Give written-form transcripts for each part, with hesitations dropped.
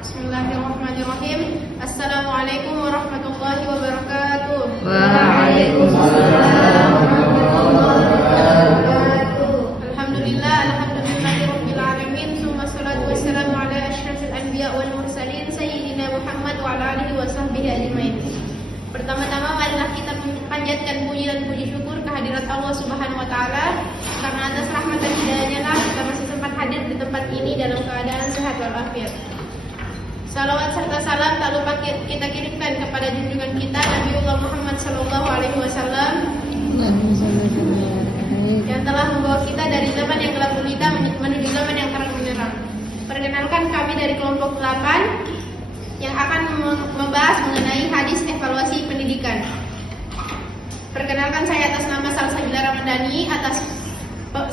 Bismillahirrahmanirrahim. Assalamualaikum warahmatullahi wabarakatuh. Waalaikumsalam warahmatullahi wabarakatuh. Alhamdulillahirabbil alamin. Tsumma shalatu wassalamu ala asyrafil anbiya wal mursalin sayyidina Muhammad wa ala alihi wa sahbihi ajmain. Pertama-tama marilah kita panjatkan puji dan puji syukur kehadirat Allah Subhanahu wa taala, karena atas rahmat dan hidayahnya lah kita masih sempat hadir di tempat ini dalam keadaan sehat walafiat. Salawat serta salam tak lupa kita kirimkan kepada junjungan kita Nabiullah Muhammad sallallahu alaihi wasallam yang telah membawa kita dari zaman yang gelap gulita menuju zaman yang terang benderang. Perkenalkan, kami dari kelompok 8 yang akan membahas mengenai hadis evaluasi pendidikan. Perkenalkan, saya atas nama Salsabila Ramadhani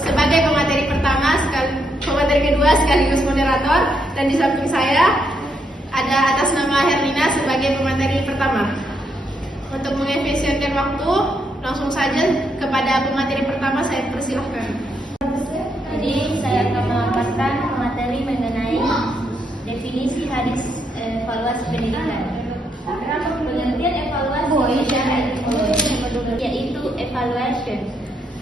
sebagai pemateri pertama, pemateri kedua sekaligus moderator, dan di samping saya ada atas nama Herlina sebagai pemateri pertama. Untuk mengefisienkan waktu, langsung saja kepada pemateri pertama saya persilahkan. Jadi saya akan memaparkan materi mengenai definisi hadis evaluasi pendidikan. Pengertian evaluasi yaitu evaluation.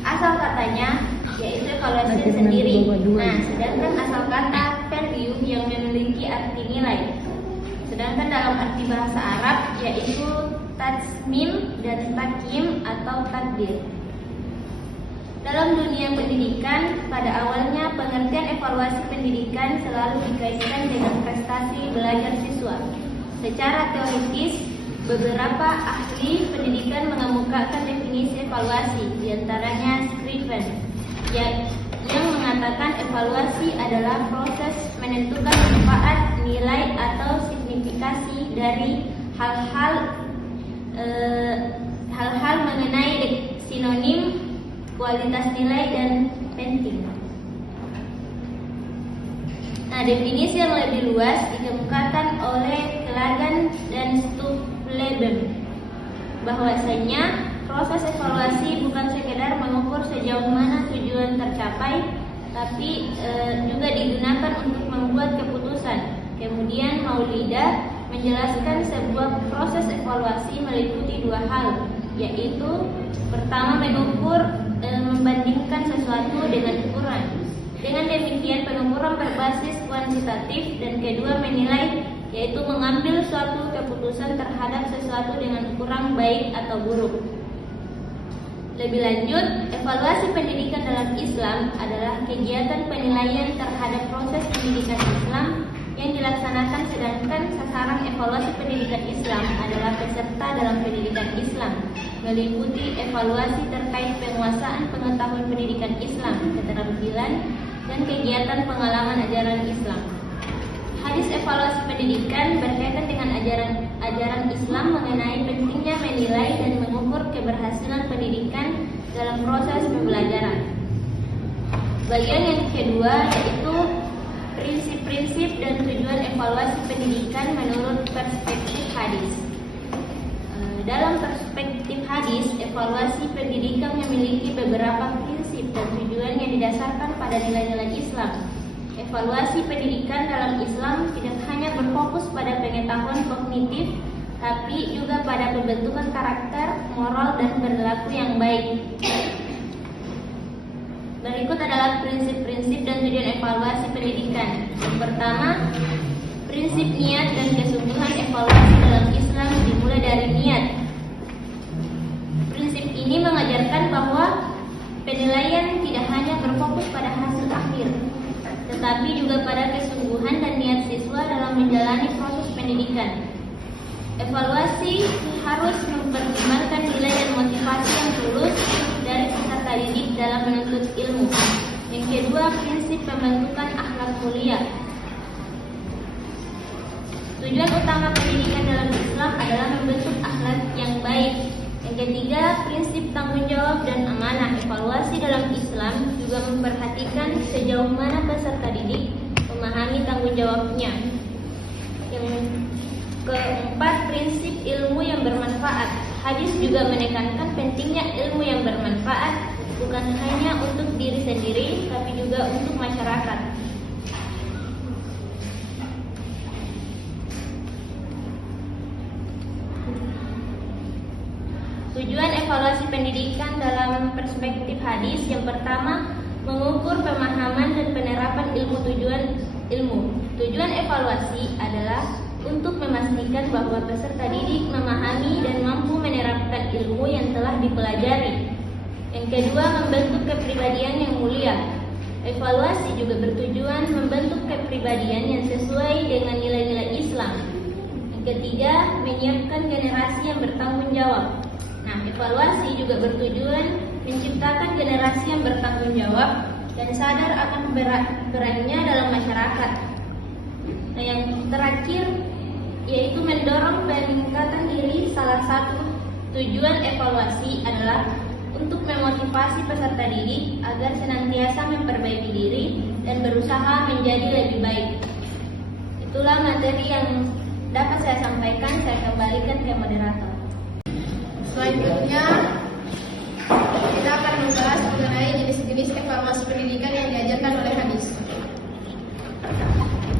Asal katanya yaitu evaluasi sendiri. Nah, sedangkan asal kata value yang memiliki arti nilai. Sedangkan dalam arti bahasa Arab yaitu tasmim dan takim atau takdir. Dalam dunia pendidikan, pada awalnya pengertian evaluasi pendidikan selalu dikaitkan dengan prestasi belajar siswa. Secara teoritis, beberapa ahli pendidikan mengemukakan definisi evaluasi, diantaranya Scriven, yang mengatakan evaluasi adalah proses menentukan manfaat, nilai, atau signifikasi dari hal-hal mengenai sinonim, kualitas nilai, dan penting. Nah, definisi yang lebih luas dikemukakan oleh Klagan dan Stufleben, bahwasanya proses evaluasi bukan sekedar mengukur sejauh mana tujuan tercapai, tapi juga digunakan untuk membuat keputusan. Kemudian Maulida menjelaskan sebuah proses evaluasi meliputi dua hal, yaitu pertama mengukur membandingkan sesuatu dengan ukuran. Dengan demikian pengukuran berbasis kuantitatif, dan kedua menilai, yaitu mengambil suatu keputusan terhadap sesuatu dengan ukuran baik atau buruk. Lebih lanjut, evaluasi pendidikan dalam Islam adalah kegiatan penilaian terhadap proses pendidikan Islam yang dilaksanakan, sedangkan sasaran evaluasi pendidikan Islam adalah peserta dalam pendidikan Islam, meliputi evaluasi terkait penguasaan pengetahuan pendidikan Islam, keterampilan, dan kegiatan pengalaman ajaran Islam. Hadis evaluasi pendidikan berkaitan dengan ajaran Islam mengenai pentingnya menilai dan mengukur keberhasilan pendidikan dalam proses pembelajaran. Bagian yang kedua yaitu prinsip-prinsip dan tujuan evaluasi pendidikan menurut perspektif hadis. Dalam perspektif hadis, evaluasi pendidikan memiliki beberapa prinsip dan tujuan yang didasarkan pada nilai-nilai Islam. Evaluasi pendidikan dalam Islam tidak hanya berfokus pada pengetahuan kognitif, tapi juga pada pembentukan karakter, moral, dan perilaku yang baik. Berikut adalah prinsip-prinsip dan tujuan evaluasi pendidikan. Yang pertama, prinsip niat dan kesungguhan evaluasi dalam Islam dimulai dari niat. Prinsip ini mengajarkan bahwa penilaian tidak hanya berfokus pada hasil akhir, tetapi juga pada kesungguhan dan niat siswa dalam menjalani proses pendidikan. Evaluasi harus mempertimbangkan nilai dan motivasi yang tulus dari peserta didik dalam menuntut ilmu. Yang kedua, prinsip pembentukan akhlak mulia. Tujuan utama pendidikan dalam Islam adalah membentuk akhlak yang baik. Yang ketiga, prinsip tanggung jawab dan amanah. Evaluasi dalam Islam juga memperhatikan sejauh mana peserta didik memahami tanggung jawabnya. Yang keempat, prinsip ilmu yang bermanfaat. Hadis juga menekankan pentingnya ilmu yang bermanfaat, bukan hanya untuk diri sendiri, tapi juga untuk masyarakat. evaluasi pendidikan dalam perspektif hadis. Yang pertama, mengukur pemahaman dan penerapan ilmu. Tujuan evaluasi adalah untuk memastikan bahwa peserta didik memahami dan mampu menerapkan ilmu yang telah dipelajari. Yang kedua, membentuk kepribadian yang mulia. Evaluasi juga bertujuan membentuk kepribadian yang sesuai dengan nilai-nilai Islam. Yang ketiga, menyiapkan generasi yang bertanggung jawab. Nah, evaluasi juga bertujuan menciptakan generasi yang bertanggung jawab dan sadar akan perannya dalam masyarakat. Nah, yang terakhir yaitu mendorong peningkatan diri. Salah satu tujuan evaluasi adalah untuk memotivasi peserta didik agar senantiasa memperbaiki diri dan berusaha menjadi lebih baik. Itulah materi yang dapat saya sampaikan. Saya kembalikan ke moderator. Selanjutnya kita akan membahas mengenai jenis-jenis evaluasi pendidikan yang diajarkan oleh hadis.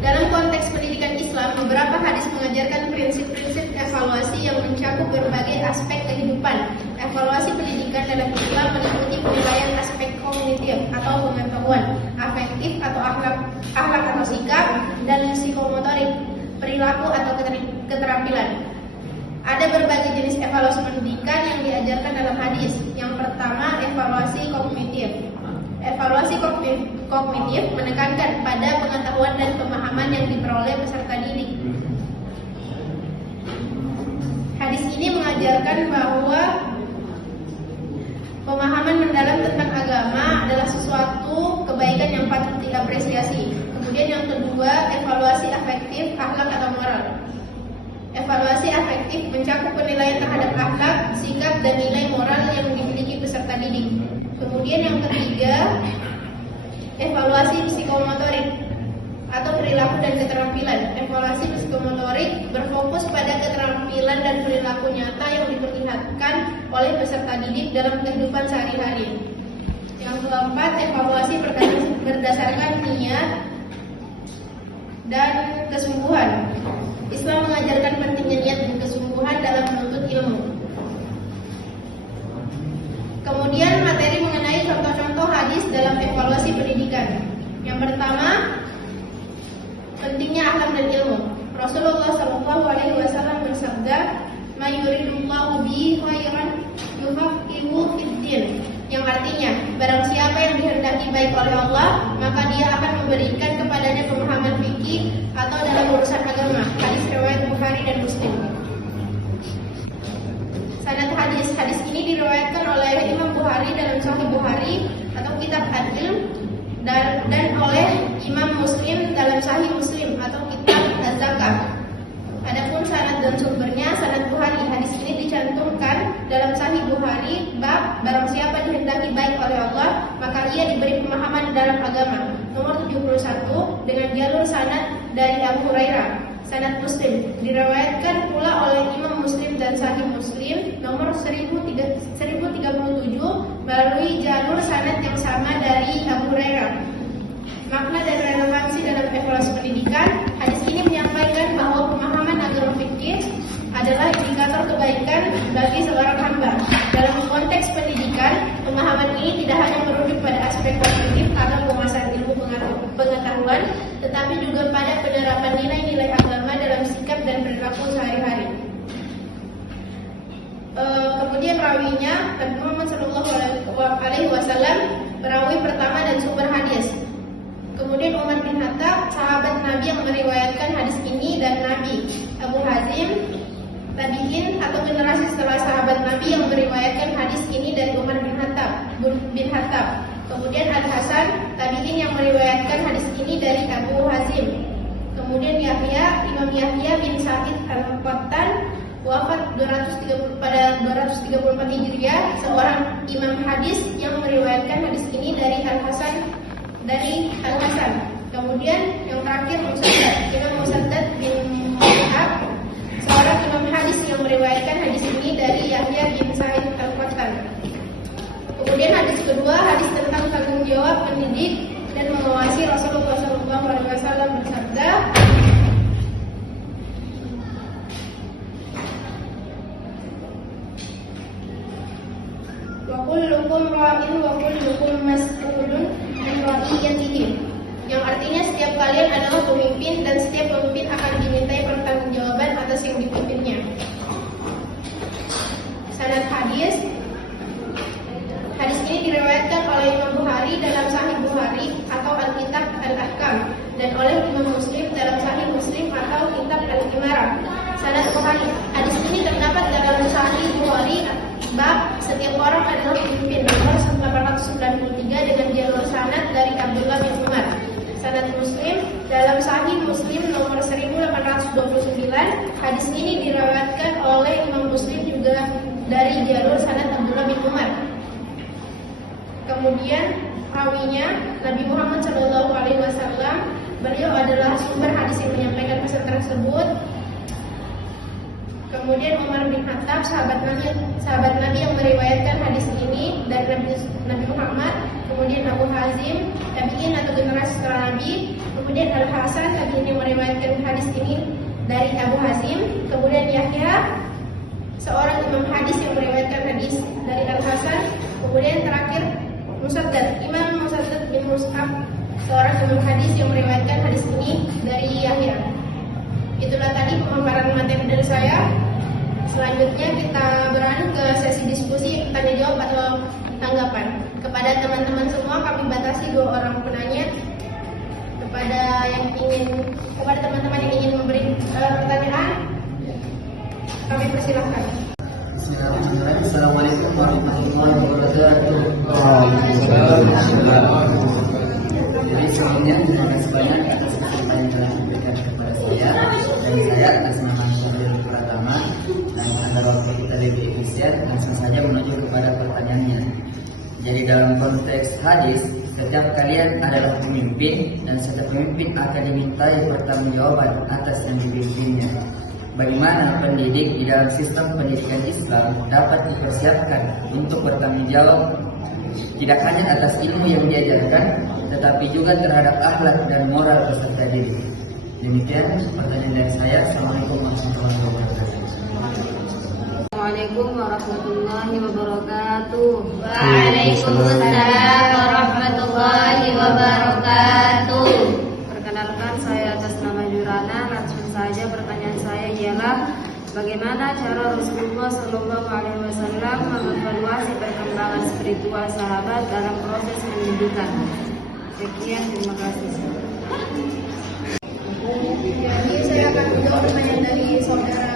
Dalam konteks pendidikan Islam, beberapa hadis mengajarkan prinsip-prinsip evaluasi yang mencakup berbagai aspek kehidupan. Evaluasi pendidikan dalam Islam meliputi penilaian aspek kognitif atau pengetahuan, afektif atau akhlak atau sikap, dan psikomotorik, perilaku atau keterampilan. Ada berbagai jenis evaluasi pendidikan yang diajarkan dalam hadis. Yang pertama, evaluasi kognitif. Evaluasi kognitif menekankan pada pengetahuan dan pemahaman yang diperoleh peserta didik. Hadis ini mengajarkan bahwa pemahaman mendalam tentang agama adalah sesuatu kebaikan yang patut diapresiasi. Kemudian yang kedua, evaluasi afektif, akhlak atau moral. Evaluasi afektif mencakup penilaian terhadap akhlak, sikap, dan nilai moral yang dimiliki peserta didik. Kemudian yang ketiga, evaluasi psikomotorik atau perilaku dan keterampilan. Evaluasi psikomotorik berfokus pada keterampilan dan perilaku nyata yang diperlihatkan oleh peserta didik dalam kehidupan sehari-hari. Yang keempat, evaluasi berdasarkan niat dan kesungguhan. Islam mengajarkan pentingnya niat dan kesungguhan dalam menuntut ilmu. Kemudian materi mengenai contoh-contoh hadis dalam evaluasi pendidikan. Yang pertama, pentingnya akhlak dan ilmu. Rasulullah SAW bersabda, "Ma yuridullahu bihi khairan yufaqihuhu fid-din." Yang artinya, barang siapa yang dikehendaki baik oleh Allah, maka Dia akan memberikan kepadanya pemahaman fikih atau dalam urusan agama. Hadis riwayat Bukhari dan Muslim. Sanad hadis. Hadis ini diriwayatkan oleh Imam Bukhari dalam Sahih Bukhari atau Kitab Al-Ilm dan oleh Imam Muslim dalam Sahih Muslim atau Kitab Az-Zakah. Adapun sanad dan sumbernya, sanad Bukhari. Hadis ini dicantumkan dalam Sahih Bukhari bab barang siapa dikehendaki baik oleh Allah, maka ia diberi pemahaman dalam agama. Nomor 71 dengan jalur sanad dari Abu Hurairah. Sanad Muslim diriwayatkan pula oleh Imam Muslim dan Sahih Muslim nomor 1037 melalui jalur sanad yang sama dari Abu Hurairah. Makna dan relevansi dalam evaluasi pendidikan. Hadis ini menyampaikan bahwa pemahaman agama fikih adalah indikator kebaikan bagi seorang hamba. Dalam konteks pendidikan, pemahaman ini tidak hanya merujuk pada aspek kognitif atau penguasaan ilmu pengetahuan, tetapi juga pada penerapan nilai-nilai agama dalam sikap dan perilaku sehari-hari. Kemudian rawinya, Nabi Muhammad SAW, perawi pertama dan sumber hadis. Kemudian Umar bin Khattab, sahabat Nabi yang meriwayatkan hadis ini, dan Nabi. Abu Hazim, tabi'in atau generasi setelah sahabat Nabi yang meriwayatkan hadis ini dari Umar bin Khattab. Kemudian Al-Hasan, tabi'in yang meriwayatkan hadis ini dari Abu Hazim. Kemudian Imam Yahya bin Sa'id Al-Qattan, wafat pada 234 Hijriah, seorang imam hadis yang meriwayatkan hadis ini dari Al-Hasan. Kemudian yang terakhir Imam Musaddad bin Mu'ad, seorang imam hadis yang meriwayatkan hadis ini dari Yahya bin Sa'id Al-Qattan. Kemudian hadis kedua, hadis tentang tanggung jawab mendidik dan mengawasi. Rasulullah SAW bersabda, kullukum ra'in wa kullukum mas'ulun an ra'iyatihi. Yang artinya setiap kalian adalah pemimpin dan setiap pemimpin akan dimintai pertanggungjawaban atas yang dipimpinnya. Sanad hadis. Hadis ini diriwayatkan oleh Imam Bukhari dalam Sahih Bukhari atau Al-Kitab Al-Ahkam dan oleh Imam Muslim dalam Sahih Muslim atau Kitab Al-Imarah. Sanad Bukhari. Hadis ini terdapat dalam Sahih Bukhari bab setiap orang adalah pemimpin nomor 893 dengan jalur sanad dari Abdullah bin Umar. Sanad Muslim dalam Sahih Muslim nomor 1829. Hadis ini diriwayatkan oleh Imam Muslim juga dari jalur sanad Abdullah bin Umar. Kemudian rawinya Nabi Muhammad SAW, beliau adalah sumber hadis yang menyampaikan pesan tersebut. Kemudian Umar bin Khattab, sahabat Nabi yang meriwayatkan hadis ini dari Nabi Muhammad. Kemudian Abu Hazim, tabi'in atau generasi setelah Nabi. Kemudian Al Hasan, tabi'in yang meriwayatkan hadis ini dari Abu Hazim. Kemudian Yahya, seorang imam hadis yang meriwayatkan hadis dari Al Hasan. Kemudian terakhir Musaddad, Imam Musaddad bin Mus'ab, seorang imam hadis yang meriwayatkan hadis ini dari Yahya. Itulah tadi pemaparan materi dari saya. Selanjutnya kita beralih ke sesi diskusi, tanya jawab atau tanggapan. Kepada teman-teman semua kami batasi 2 orang penanya. Kepada teman-teman yang ingin memberi pertanyaan, kami persilahkan. Bismillahirrahmanirrahim. Assalamualaikum warahmatullahi wabarakatuh. Jadi sebelumnya terima kasih banyak atas kesempatan yang telah diberikan kepada saya, dan saya atas nama Syaril Pratama, dan agar waktu kita lebih efisien, langsung saja menuju kepada pertanyaannya. Jadi dalam konteks hadis, setiap kalian adalah pemimpin dan setiap pemimpin akan dimintai pertanggungjawaban atas yang dipimpinnya. Bagaimana pendidik di dalam sistem pendidikan Islam dapat dipersiapkan untuk bertanggung jawab tidak hanya atas ilmu yang diajarkan, tetapi juga terhadap akhlak dan moral peserta didik. Demikian pertanyaan dari saya. Assalamualaikum warahmatullahi wabarakatuh. Assalamualaikum warahmatullahi wabarakatuh. Waalaikumsalam warahmatullahi wabarakatuh. Perkenalkan, saya atas nama Jurana. Langsung saja pertanyaan saya ialah bagaimana cara Rasulullah SAW mengevaluasi perkembangan spiritual sahabat dalam proses pendidikan. Sekian, terima kasih. Jadi saya akan menjawab pertanyaan dari saudara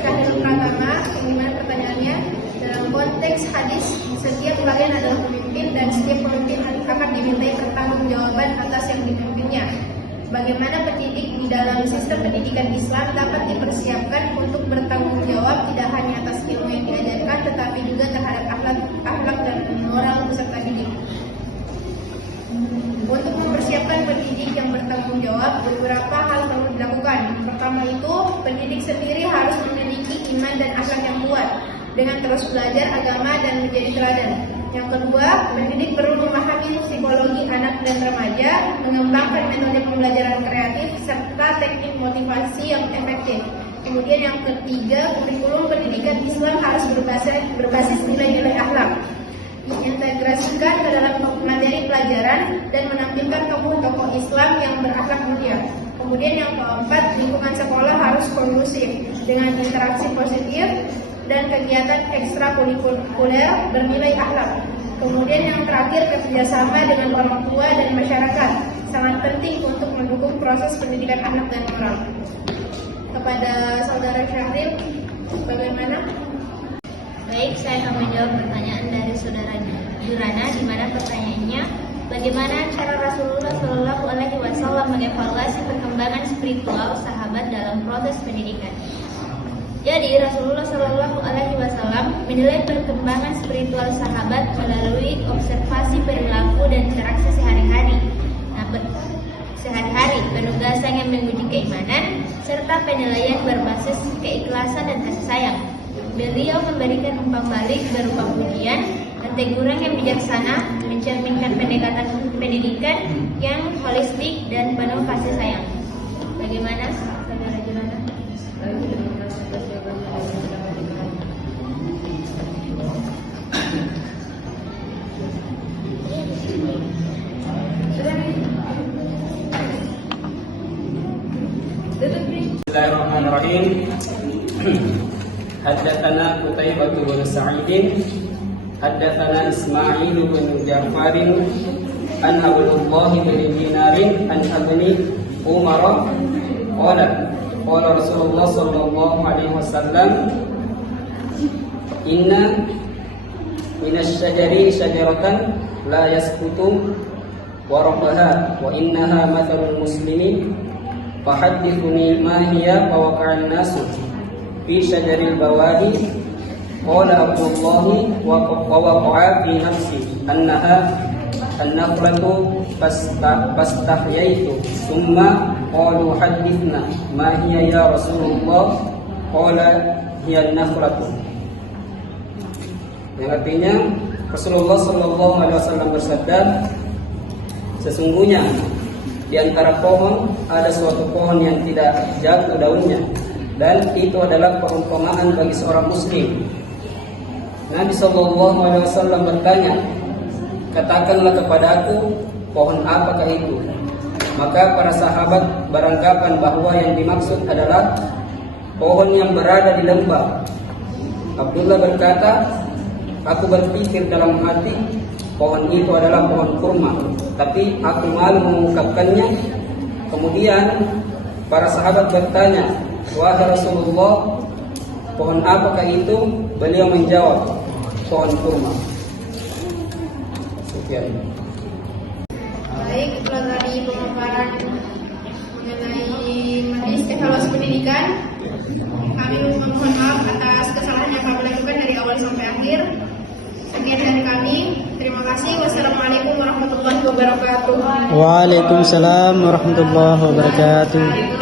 Syaril Pratama. Bagaimana pertanyaannya? Dalam konteks hadis, setiap kalian adalah pemimpin dan setiap pemimpin akan dimintai pertanggungjawaban atas yang dipimpinnya. Bagaimana pendidik di dalam sistem pendidikan Islam dapat dipersiapkan untuk bertanggung jawab tidak hanya atas ilmu yang diajarkan, tetapi juga terhadap akhlak dan moral peserta didik. Untuk mempersiapkan pendidik yang bertanggung jawab, beberapa hal perlu dilakukan. Pertama itu, pendidik sendiri harus memiliki iman dan akhlak yang kuat dengan terus belajar agama dan menjadi teladan. Yang kedua, pendidik perlu memahami psikologi anak dan remaja, mengembangkan metode pembelajaran kreatif, serta teknik motivasi yang efektif. Kemudian yang ketiga, kurikulum pendidikan Islam harus berbasis nilai-nilai akhlak, diintegrasikan ke dalam materi pelajaran dan menampilkan tokoh-tokoh Islam yang berakhlak mulia. Kemudian yang keempat, lingkungan sekolah harus kondusif dengan interaksi positif dan kegiatan ekstrakurikuler bernilai akhlak. Kemudian yang terakhir, kerjasama dengan orang tua dan masyarakat sangat penting untuk mendukung proses pendidikan anak dan moral. Kepada saudara Syaril, bagaimana? Baik, saya akan menjawab pertanyaan dari saudara Jurana, di mana pertanyaannya, bagaimana cara Rasulullah SAW mengevaluasi perkembangan spiritual sahabat dalam proses pendidikan. Jadi Rasulullah SAW menilai perkembangan spiritual sahabat melalui observasi perilaku dan interaksi sehari-hari. Penugasan yang menguji keimanan serta penilaian berbasis keikhlasan dan kasih sayang. Beliau memberikan umpan balik berupa pujian dan teguran yang bijaksana, mencerminkan pendekatan pendidikan yang holistik dan penuh kasih sayang. Bagaimana, saudara Jurana? Baik, terima kasih atas jawabannya. Bismillahirrahmanirrahim. Haddatsana Qutaibah bin Sa'id, haddatsana Ismail bin Ja'far, an Abdullah bin Dinar, an Ibni Umar qala Rasulullah sallallahu alaihi wasallam, inna minasy-syajari syajaratan la yasqutu waraqaha wa innaha mathalul muslimi fahaddithuni ma hiya fa waqa'a an-nasu fi syajaril bawahi qala Abdullah wa waqa'a fi nafsi annaha an-naqlatu fastahyaitu thumma qalu haddithna ma hiya ya Rasulullah qala hiya an-naqlatu. Yang artinya Rasulullah sallallahu alaihi wasallam bersabda, sesungguhnya di antara pohon ada suatu pohon yang tidak jatuh daunnya, dan itu adalah perumpamaan bagi seorang muslim. Nabi sallallahu alaihi wasallam bertanya, katakanlah kepadaku, pohon apakah itu? Maka para sahabat beranggapan bahwa yang dimaksud adalah pohon yang berada di lembah. Abdullah berkata, aku berpikir dalam hati, pohon itu adalah pohon kurma, tapi aku malu mengungkapkannya. Kemudian para sahabat bertanya, wahai Rasulullah, pohon apakah itu? Beliau menjawab, pohon kurma. Sekian. Baik, itulah tadi pemaparan mengenai hadis evaluasi pendidikan. Kami memohon maaf atas kesalahan yang kami lakukan dari awal sampai akhir. Sekian dari kami. Terima kasih. Wassalamualaikum warahmatullahi wabarakatuh. Waalaikumsalam warahmatullahi wabarakatuh.